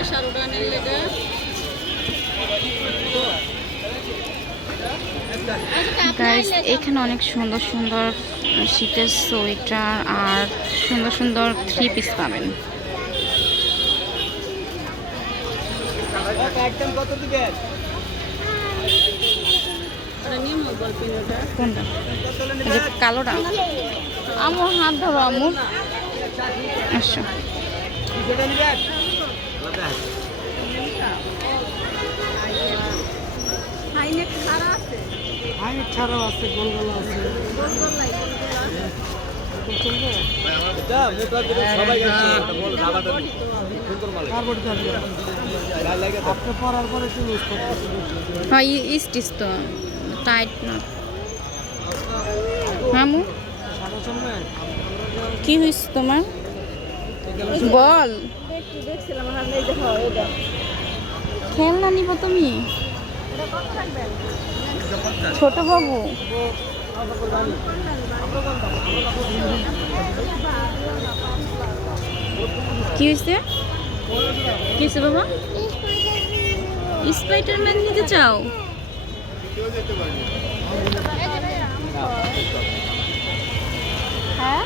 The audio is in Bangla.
প্রেসার উড়ানের লেগে গাইস এখানে অনেক সুন্দর সুন্দর শীতের সোয়েটার আর সুন্দর সুন্দর থ্রি পিস পাবেন। কোনটা? এই যে কালোটা। আমু হাত ধরো আমু। আচ্ছা হাইনেক ছাড়াও আছে, গোলগলা আছে। আপনি পরার পরে একটু লুজ করতে হ্যাঁ স্টিচ তো টাইট না। মামু সাদা চলবে। কি হয়েছে তোমার বল? খেলনা নিব তুমি? ছোট বাবু কি হয়েছে? কি হয়েছে বাবা? স্পাইডারম্যান নিতে চাও? হ্যাঁ